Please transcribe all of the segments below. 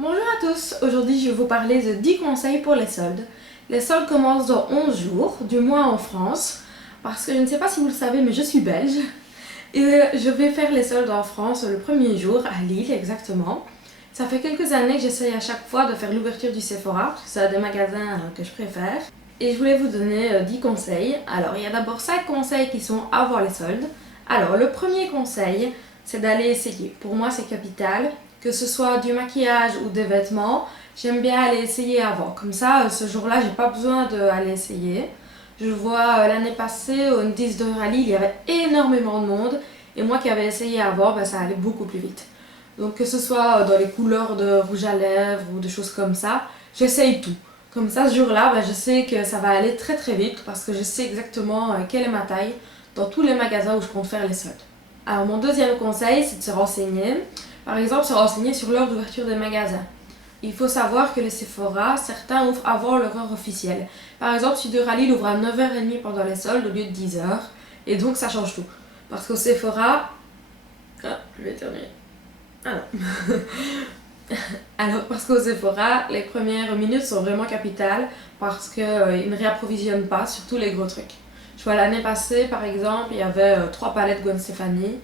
Bonjour à tous, aujourd'hui je vais vous parler de 10 conseils pour les soldes. Les soldes commencent dans 11 jours, du moins en France, parce que je ne sais pas si vous le savez mais je suis belge. Et je vais faire les soldes en France le premier jour, à Lille exactement. Ça fait quelques années que j'essaye à chaque fois de faire l'ouverture du Sephora, parce que c'est un des magasins que je préfère. Et je voulais vous donner 10 conseils. Alors il y a d'abord 5 conseils qui sont avant les soldes. Alors le premier conseil, c'est d'aller essayer. Pour moi c'est capital. Que ce soit du maquillage ou des vêtements, j'aime bien aller essayer avant. Comme ça, ce jour-là, j'ai pas besoin d'aller essayer. Je vois l'année passée, au Indies de Rallye, il y avait énormément de monde. Et moi qui avais essayé avant, ça allait beaucoup plus vite. Donc que ce soit dans les couleurs de rouge à lèvres ou des choses comme ça, j'essaye tout. Comme ça, ce jour-là, je sais que ça va aller très très vite parce que je sais exactement quelle est ma taille dans tous les magasins où je compte faire les soldes. Alors mon deuxième conseil, c'est de se renseigner. Par exemple, se renseigner sur l'heure d'ouverture des magasins. Il faut savoir que les Sephora, certains ouvrent avant leur heure officielle. Par exemple, Sud Rallye ouvre à 9h30 pendant les soldes au lieu de 10h. Et donc ça change tout. Parce qu'au Sephora... Ah, je vais éternuer. Ah non. Alors, parce qu'au Sephora, les premières minutes sont vraiment capitales parce qu'ils ne réapprovisionnent pas, surtout les gros trucs. Je vois l'année passée, par exemple, il y avait 3 palettes Gwen Stefani.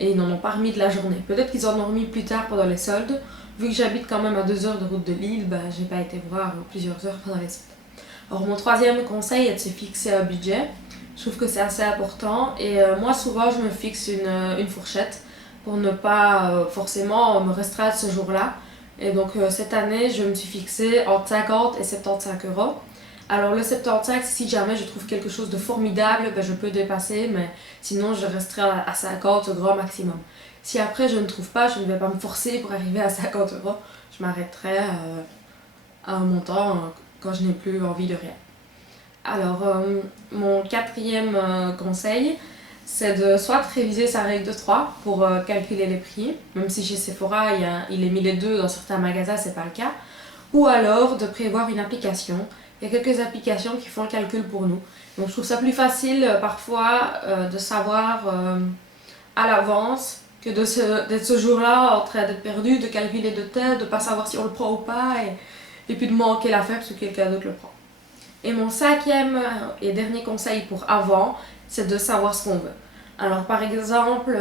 Et ils n'en ont pas remis de la journée. Peut-être qu'ils en ont remis plus tard pendant les soldes. Vu que j'habite quand même à 2 heures de route de Lille, j'ai pas été voir plusieurs heures pendant les soldes. Alors mon troisième conseil est de se fixer un budget. Je trouve que c'est assez important et moi souvent je me fixe une fourchette pour ne pas forcément me restreindre ce jour-là. Et donc cette année je me suis fixée entre 50 et 75 euros. Alors le 75, si jamais je trouve quelque chose de formidable, je peux dépasser, mais sinon je resterai à 50 au grand maximum. Si après je ne trouve pas, je ne vais pas me forcer pour arriver à 50 euros. Je m'arrêterai à un montant quand je n'ai plus envie de rien. Alors mon quatrième conseil, c'est de soit réviser sa règle de 3 pour calculer les prix, même si chez Sephora il est mis les deux, dans certains magasins c'est pas le cas, ou alors de prévoir une application. Il y a quelques applications qui font le calcul pour nous. Donc je trouve ça plus facile parfois de savoir à l'avance que d'être ce jour-là en train d'être perdu, de calculer de tête, de ne pas savoir si on le prend ou pas et puis de manquer l'affaire parce que quelqu'un d'autre le prend. Et mon cinquième et dernier conseil pour avant, c'est de savoir ce qu'on veut. Alors par exemple,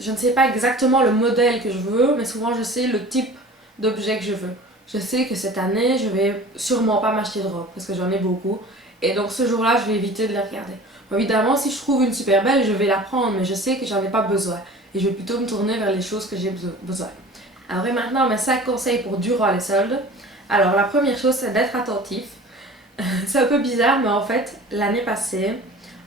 je ne sais pas exactement le modèle que je veux, mais souvent je sais le type d'objet que je veux. Je sais que cette année, je vais sûrement pas m'acheter de robe parce que j'en ai beaucoup. Et donc ce jour-là, je vais éviter de la regarder. Bon, évidemment, si je trouve une super belle, je vais la prendre, mais je sais que j'en ai pas besoin. Et je vais plutôt me tourner vers les choses que j'ai besoin. Alors et maintenant, mes 5 conseils pour durant les soldes. Alors la première chose, c'est d'être attentif. C'est un peu bizarre, mais en fait, l'année passée,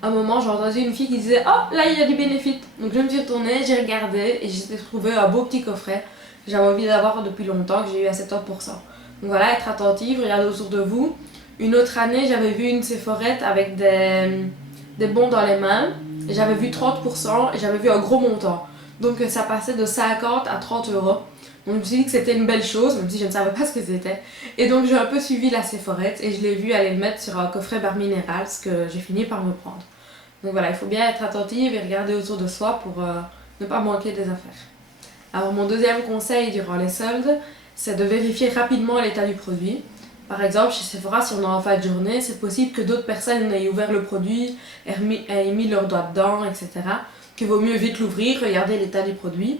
à un moment, j'ai entendu une fille qui disait « Oh, là, il y a du bénéfice !» Donc je me suis retournée, j'ai regardé et j'ai trouvé un beau petit coffret que j'avais envie d'avoir depuis longtemps, que j'ai eu à 70%. Donc voilà, être attentif, regarder autour de vous. Une autre année, j'avais vu une Sephorette avec des bons dans les mains. Et j'avais vu 30% et j'avais vu un gros montant. Donc ça passait de 50 à 30 euros. Donc je me suis dit que c'était une belle chose, même si je ne savais pas ce que c'était. Et donc j'ai un peu suivi la Sephorette et je l'ai vu aller le mettre sur un coffret bar minéral, ce que j'ai fini par me prendre. Donc voilà, il faut bien être attentif et regarder autour de soi pour ne pas manquer des affaires. Alors mon deuxième conseil durant les soldes, c'est de vérifier rapidement l'état du produit. Par exemple, chez Sephora, si on est en fin de journée, c'est possible que d'autres personnes aient ouvert le produit, aient mis leurs doigts dedans, etc. Qu'il vaut mieux vite l'ouvrir, regarder l'état du produit,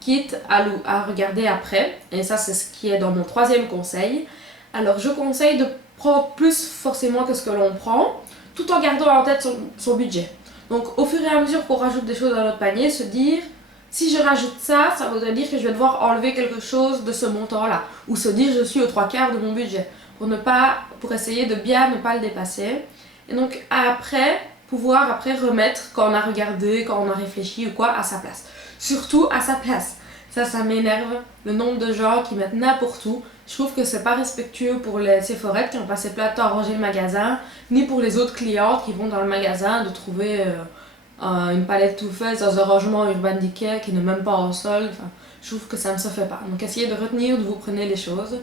quitte à regarder après. Et ça, c'est ce qui est dans mon troisième conseil. Alors, je conseille de prendre plus forcément que ce que l'on prend, tout en gardant en tête son budget. Donc, au fur et à mesure qu'on rajoute des choses dans notre panier, se dire... Si je rajoute ça, ça voudrait dire que je vais devoir enlever quelque chose de ce montant-là. Ou se dire je suis aux 3/4 de mon budget. Pour essayer de bien ne pas le dépasser. Et donc pouvoir remettre quand on a regardé, quand on a réfléchi ou quoi, à sa place. Surtout à sa place. Ça m'énerve. Le nombre de gens qui mettent n'importe où. Je trouve que c'est pas respectueux pour les Sephorettes qui ont passé plein de temps à ranger le magasin, ni pour les autres clientes qui vont dans le magasin de trouver... une palette tout faite dans un rangement Urban Decay qui n'est même pas en solde. Enfin, je trouve que ça ne se fait pas. Donc essayez de retenir d'où vous prenez les choses.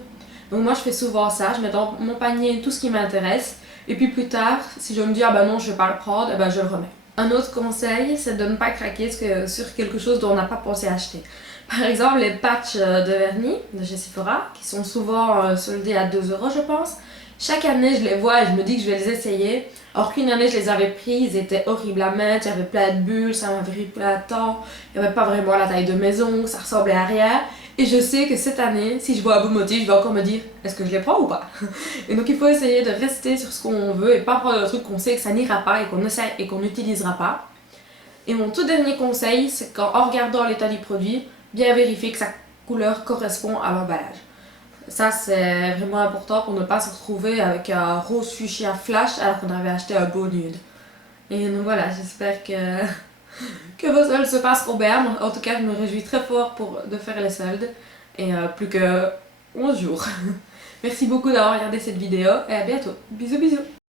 Donc moi je fais souvent ça, je mets dans mon panier tout ce qui m'intéresse et puis plus tard, si je me dis ah bah non je vais pas le prendre, je le remets. Un autre conseil, c'est de ne pas craquer sur quelque chose dont on n'a pas pensé acheter. Par exemple, les patchs de vernis de chez Sephora, qui sont souvent soldés à 2 € je pense. Chaque année, je les vois et je me dis que je vais les essayer. Alors qu'une année, je les avais pris, ils étaient horribles à mettre, il y avait plein de bulles, ça m'avait pris plein de temps. Il n'y avait pas vraiment la taille de mes ongles, ça ressemblait à rien. Et je sais que cette année, si je vois un beau motif, je vais encore me dire, est-ce que je les prends ou pas? Et donc il faut essayer de rester sur ce qu'on veut et pas prendre un truc qu'on sait que ça n'ira pas et qu'on n'utilisera pas. Et mon tout dernier conseil, c'est qu'en regardant l'état du produit, bien vérifier que sa couleur correspond à l'emballage. Ça, c'est vraiment important pour ne pas se retrouver avec un rose fuchsia flash alors qu'on avait acheté un beau nude. Et donc voilà, j'espère que vos soldes se passeront bien. En tout cas, je me réjouis très fort de faire les soldes. Et plus que 11 jours. Merci beaucoup d'avoir regardé cette vidéo et à bientôt. Bisous bisous.